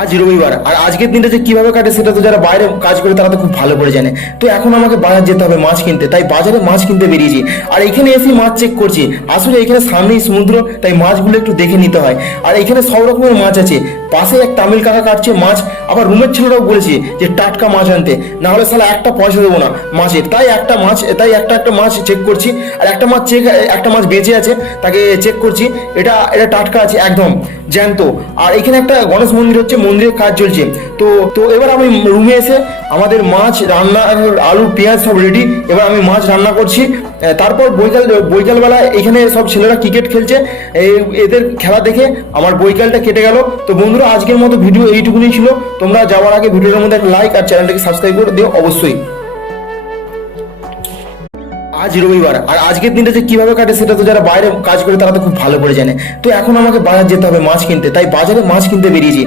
আজ রবিবার, আর আজকের দিনটা যে কিভাবে কাটে সেটা তো যারা বাইরে কাজ করে তারা তো খুব ভালো করে জানে। তো এখন আমাকে বাজার যেতে হবে মাছ কিনতে, তাই বাজারে মাছ কিনতে বেরিয়েছি। আর এখানে এসে মাছ চেক করছি, আসলে এখানে সামনেই সমুদ্র, তাই মাছগুলো একটু দেখে নিতে হয়। আর এখানে সব রকমের মাছ আছে, পাশে এক তামিল কাকা কাটছে মাছ, আবার রুমের ছেলেরাও বলেছে যে টাটকা মাছ আনতে, না হলে সালা একটা পয়সা দেবো না মাছের। তাই একটা মাছ চেক করছি, আর একটা মাছ বেঁচে আছে, তাকে চেক করছি। এটা এটা টাটকা আছে একদম জ্যান্ত। আর এখানে একটা গণেশ মন্দির হচ্ছে, মন্দিরের কাজ চলছে। তো তো এবার আমি রুমে এসে আমাদের মাছ রান্না, আলু পেঁয়াজ সব রেডি, এবার আমি মাছ রান্না করছি। তারপর বৈকালবেলা এখানে সব ছেলেরা ক্রিকেট খেলছে, এদের খেলা দেখে আমার বৈকালটা কেটে গেল। তো বন্ধুরা, আজকের মতো ভিডিও এইটুকুনি ছিল। তোমরা যাওয়ার আগে ভিডিওর মধ্যে একটা লাইক আর চ্যানেলটাকে সাবস্ক্রাইব করে দিও অবশ্যই। আজ রবিবার, আর আজকের দিনটা যে কিভাবে কাটে সেটা তো যারা বাইরে কাজ করে তারা তো খুব ভালো করে জানে। তো এখন আমাকে বাজার যেতে হবে মাছ কিনতে, তাই বাজারে মাছ কিনতে বেরিয়েছি।